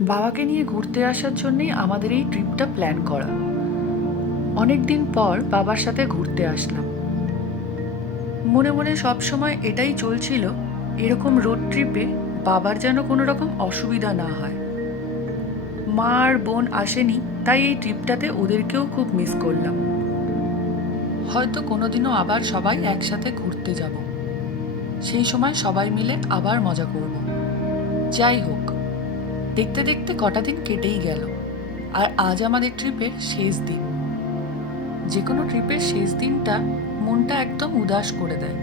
বাবাকে নিয়ে ঘুরতে আসার জন্যই আমাদের এই ট্রিপটা প্ল্যান করা। অনেক দিন পর বাবার সাথে ঘুরতে আসলাম। মনে মনে সবসময় এটাই চলছিল, এরকম রোড ট্রিপে বাবার যেন কোনো রকম অসুবিধা না হয়। মা আর বোন আসেনি, তাই এই ট্রিপটাতে ওদেরকেও খুব মিস করলাম। হয়তো কোনোদিনও আবার সবাই একসাথে ঘুরতে যাব, সেই সময় সবাই মিলে আবার মজা করব। যাই হোক, দেখতে দেখতে কটা দিন কেটেই গেল, আর আজ আমাদের ট্রিপের শেষ দিন। যে কোনো ট্রিপের শেষ দিনটা মনটা একদম উদাস করে দেয়,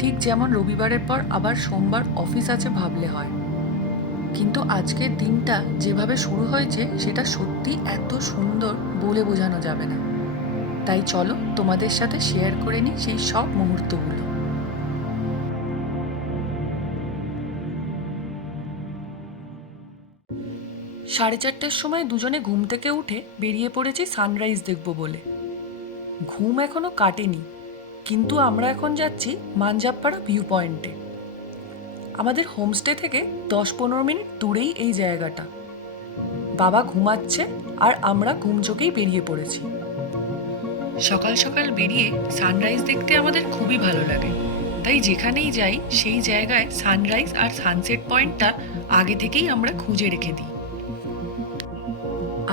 ঠিক যেমন রবিবারের পর আবার সোমবার অফিস আছে ভাবলে হয়। কিন্তু আজকের দিনটা যেভাবে শুরু হয়েছে সেটা সত্যি এত সুন্দর, বলে বোঝানো যাবে না। তাই চলো তোমাদের সাথে শেয়ার করে নিই সেই সব মুহূর্তগুলো। 4:30টার সময় দুজনে ঘুম থেকে উঠে বেরিয়ে পড়েছি সানরাইজ দেখব বলে। ঘুম এখনো কাটেনি, কিন্তু আমরা এখন যাচ্ছি মানজাপাড়া ভিউ পয়েন্টে। আমাদের হোমস্টে থেকে 10-15 মিনিট দূরেই এই জায়গাটা। বাবা ঘুমাচ্ছে আর আমরা ঘুম চোখেই বেরিয়ে পড়েছি। সকাল সকাল বেরিয়ে সানরাইজ দেখতে আমাদের খুবই ভালো লাগে, তাই যেখানেই যাই সেই জায়গায় সানরাইজ আর সানসেট পয়েন্টটা আগে থেকেই আমরা খুঁজে রেখে দিই।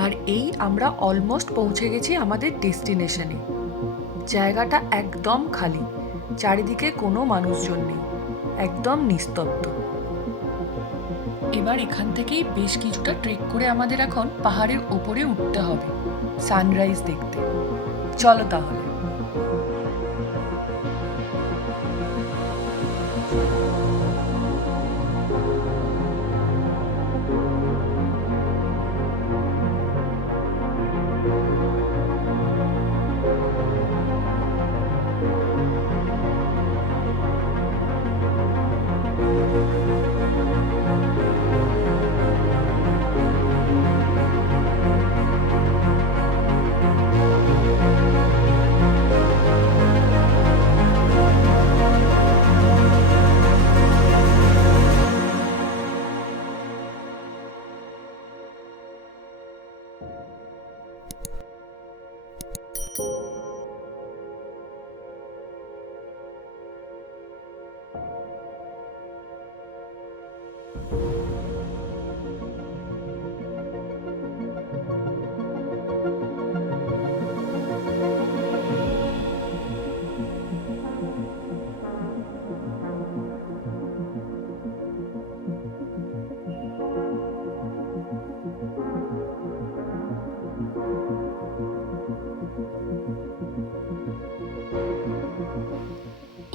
আর এই আমরা অলমোস্ট পৌঁছে গেছি আমাদের ডেস্টিনেশনে। জায়গাটা একদম খালি, চারিদিকে কোনো মানুষজন নেই, একদম নিস্তব্ধ। এবার এখান থেকেই বেশ কিছুটা ট্রেক করে আমাদের এখন পাহাড়ের ওপরে উঠতে হবে সানরাইজ দেখতে। চলো তাহলে।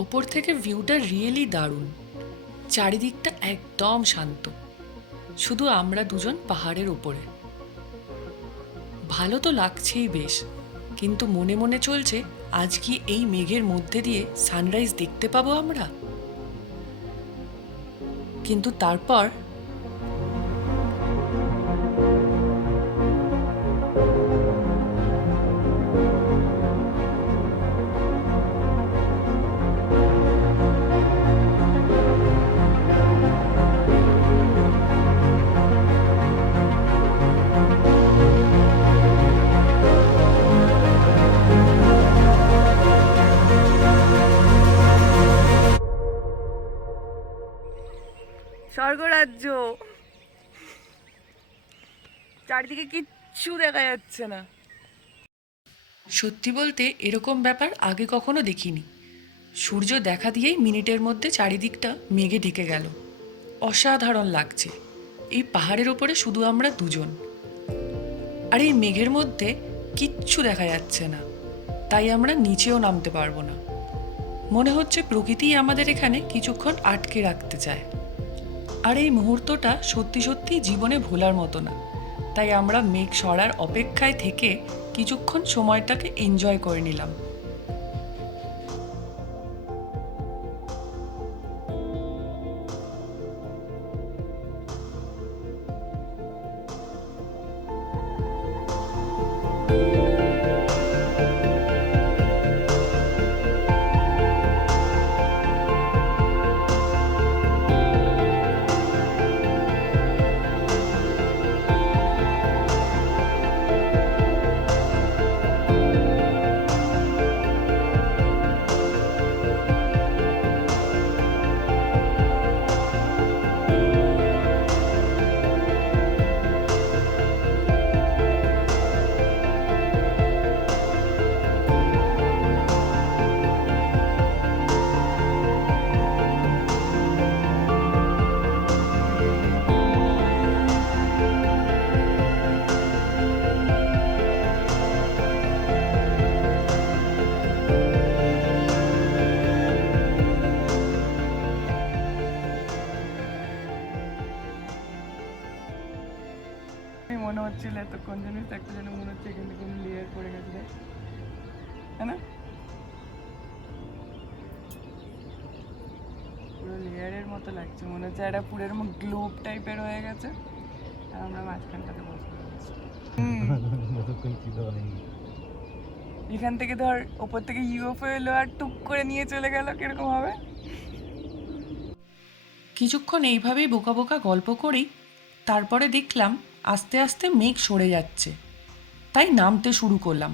ওপর থেকে ভিউটা রিয়েলি দারুণ। চারিদিকটা একদম শান্ত, শুধু আমরা দুজন পাহাড়ের উপরে। ভালো তো লাগছেই বেশ, কিন্তু মনে মনে চলছে আজ কি এই মেঘের মধ্যে দিয়ে সানরাইজ দেখতে পাবো আমরা? কিন্তু তারপর স্বর্গরাজ্য, চারিদিকে কিচ্ছু দেখা যাচ্ছে না। সত্যি বলতে এরকম ব্যাপার আগে কখনো দেখিনি। সূর্য দেখা দিয়েই মিনিটের মধ্যে চারিদিকটা মেঘে ঢেকে গেল। অসাধারণ লাগছে। এই পাহাড়ের ওপরে শুধু আমরা দুজন, আর এই মেঘের মধ্যে কিচ্ছু দেখা যাচ্ছে না, তাই আমরা নিচেও নামতে পারবো না। মনে হচ্ছে প্রকৃতিই আমাদের এখানে কিছুক্ষণ আটকে রাখতে চায়। আর এই মুহূর্তটা সত্যি সত্যি জীবনে ভোলার মতো না, তাই আমরা মেঘ সরার অপেক্ষায় থেকে কিছুক্ষণ সময়টাকে এনজয় করে নিলাম। মনে হচ্ছিল এতক্ষণ জানিস একটা যেন মনে হচ্ছে এখানে কোনো লেয়ার পড়ে গেছে, তাই না? পুরো লেয়ারের মতো লাগছে, মনে হচ্ছে একটা পুরের গ্লোব টাইপের হয়ে গেছে আর আমরা মাঝখানটাতে বসে রয়েছি। এখান থেকে ধর ওপর থেকে ইউএফও এলো আর টুক করে নিয়ে চলে গেল, কিরকম হবে? কিছুক্ষণ এইভাবেই বোকা বোকা গল্প করেই তারপরে দেখলাম আস্তে আস্তে মেঘ সরে যাচ্ছে, তাই নামতে শুরু করলাম।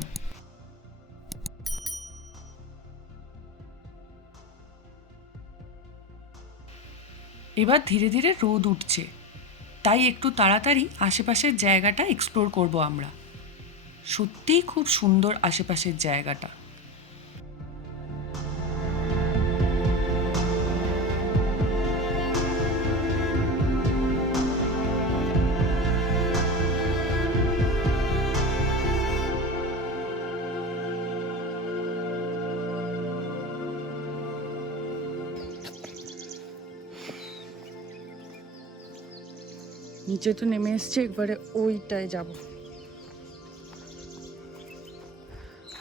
এবার ধীরে ধীরে রোদ উঠছে, তাই একটু তাড়াতাড়ি আশেপাশের জায়গাটা এক্সপ্লোর করব আমরা। সত্যিই খুব সুন্দর আশেপাশের জায়গাটা। নিচে তো নেমে এসছে, একবারে ওইটায় যাব।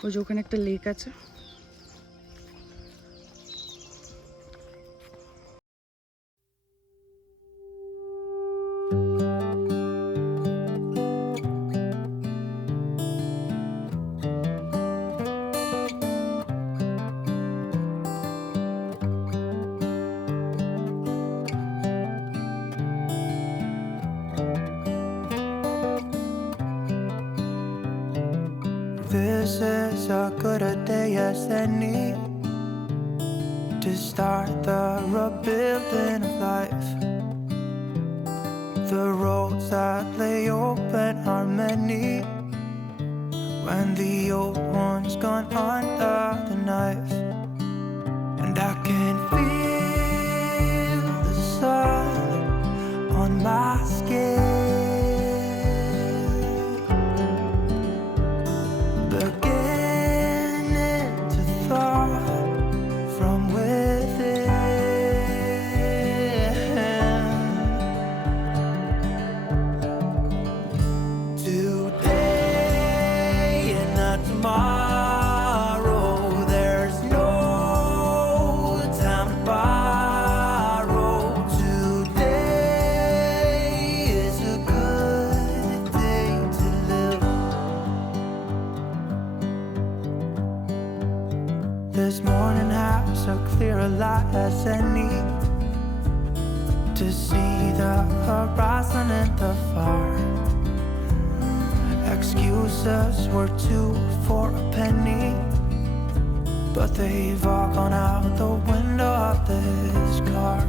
ওই যে ওখানে একটা লেক আছে। This is as good a day as any to start the rebuilding of life. The roads that lay open are many when the old one's gone under the knife. And I can feel the sun on my skin, beginning to thaw from within. Today and not tomorrow, there's no time to borrow. Today is a good day to live. This morning has a clearer light as any to see the horizon in the far. Excuses were two for a penny, but they've all gone out the window of this car.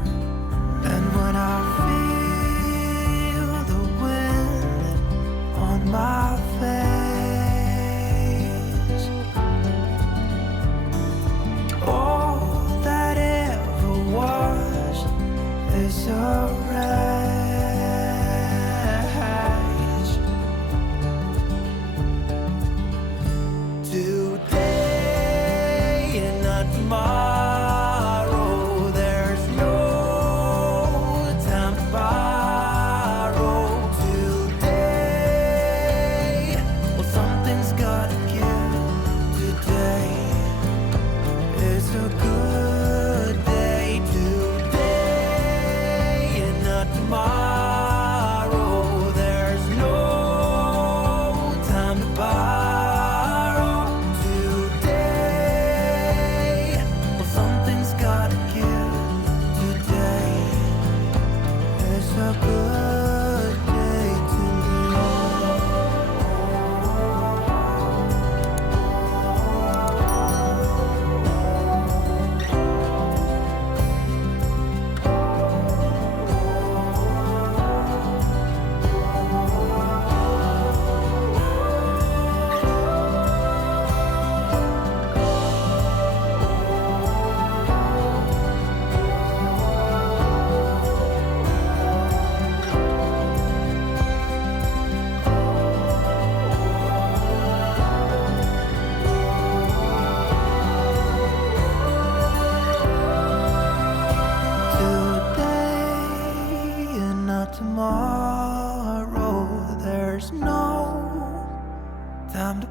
And when I feel the wind on my face, all that ever was is a rage. Today and not tomorrow, there's no time to borrow.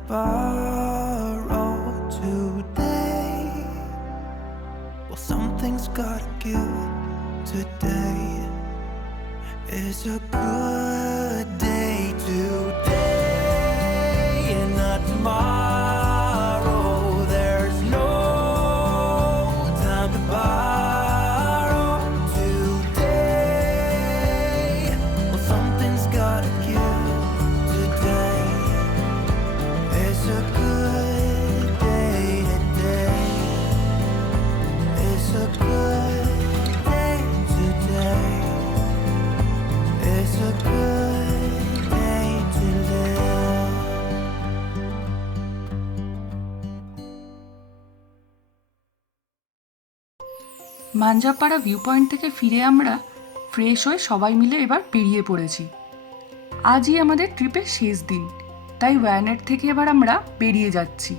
borrow today. Well, something's gotta give. Today is a good day today, and not tomorrow. There's no time to borrow today. Well, something's gotta give. Today is a good day today. It's a good day today. It's a good day to live. Manjapara view point থেকে ফিরে আমরা fresh হয়ে সবাই মিলে এবার বেরিয়ে পড়েছি। আজই আমাদের ট্রিপের শেষ দিন, তাই ওয়ানেট থেকে এবার আমরা বেরিয়ে যাচ্ছি।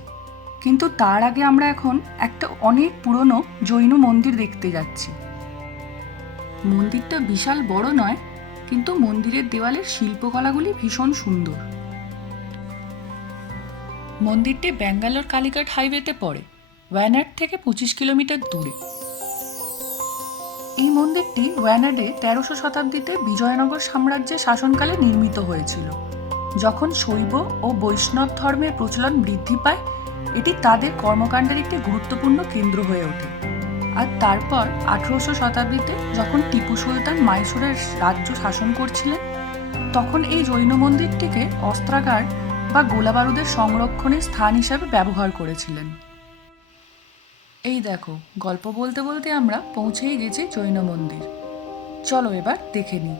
কিন্তু তার আগে আমরা এখন একটা অনেক পুরনো জৈন মন্দির দেখতে যাচ্ছি। মন্দিরটা বিশাল বড় নয়, কিন্তু মন্দিরের দেওয়ালের শিল্পকলাগুলি ভীষণ সুন্দর। মন্দিরটি ব্যাঙ্গালোর কালীঘাট হাইওয়েতে পড়ে, ওয়ানাড থেকে 25 কিলোমিটার দূরে। এই মন্দিরটি ওয়ানাডে 1300 শতাব্দীতে বিজয়নগর সাম্রাজ্যের শাসনকালে নির্মিত হয়েছিল। যখন শৈব ও বৈষ্ণব ধর্মের প্রচলন বৃদ্ধি পায়, এটি তাদের কর্মকাণ্ডের একটি গুরুত্বপূর্ণ কেন্দ্র হয়ে ওঠে। আর তারপর 1800 শতাব্দীতে যখন টিপু সুলতান মাইসোরের রাজ্য শাসন করছিলেন, তখন এই জৈন মন্দিরটিকে অস্ত্রাগার বা গোলাবারুদের সংরক্ষণের স্থান হিসাবে ব্যবহার করেছিলেন। এই দেখো, গল্প বলতে বলতে আমরা পৌঁছেই গেছি জৈন মন্দির। চলো এবার দেখে নিই।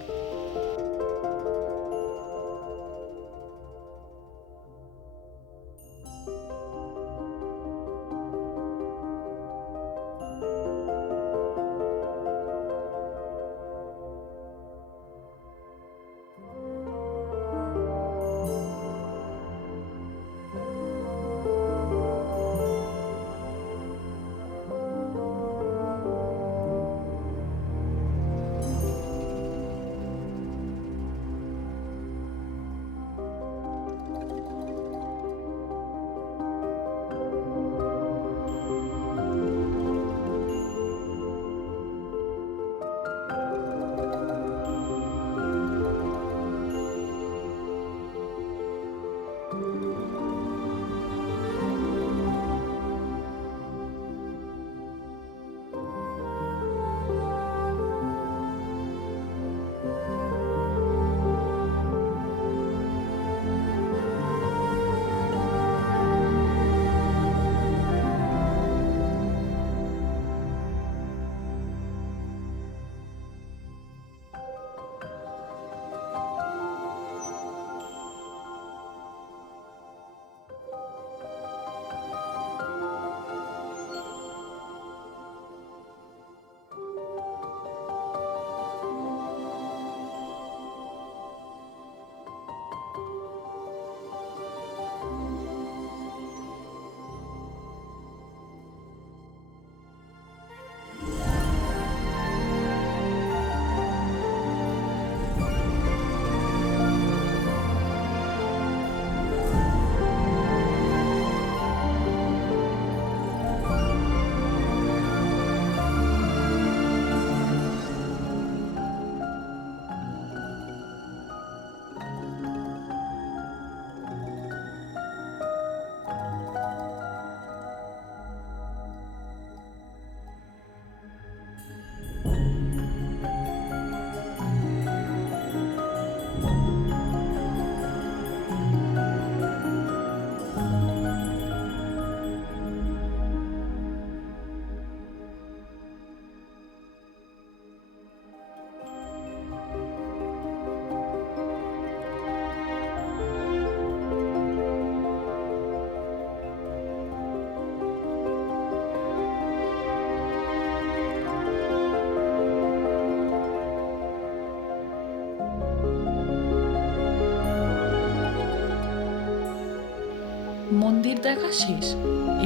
মন্দির দেখা শেষ,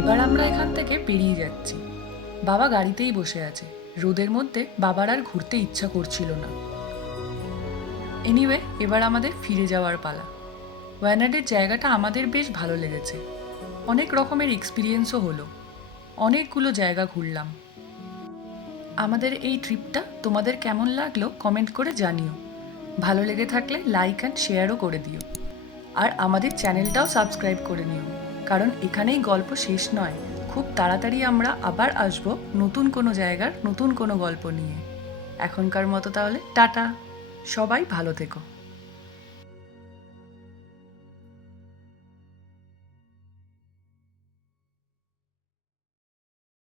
এবার আমরা এখান থেকে বেরিয়ে যাচ্ছি। বাবা গাড়িতেই বসে আছে। রোদের মধ্যে বাবার আর ঘুরতে ইচ্ছা করছিল না। এনিওয়ে, এবার আমাদের ফিরে যাওয়ার পালা। ওয়ানাডের জায়গাটা আমাদের বেশ ভালো লেগেছে। অনেক রকমের এক্সপিরিয়েন্সও হলো, অনেকগুলো জায়গা ঘুরলাম। আমাদের এই ট্রিপটা তোমাদের কেমন লাগলো কমেন্ট করে জানিও। ভালো লেগে থাকলে লাইক অ্যান্ড শেয়ারও করে দিও। আর আমাদের চ্যানেলটাও সাবস্ক্রাইব করে নিও, কারণ এখানেই গল্প শেষ নয়। খুব তাড়াতাড়ি আমরা আবার আসবো নতুন কোনো জায়গার নতুন কোনো গল্প নিয়ে। এখনকার মতো তাহলে টাটা, সবাই ভালো থেকো।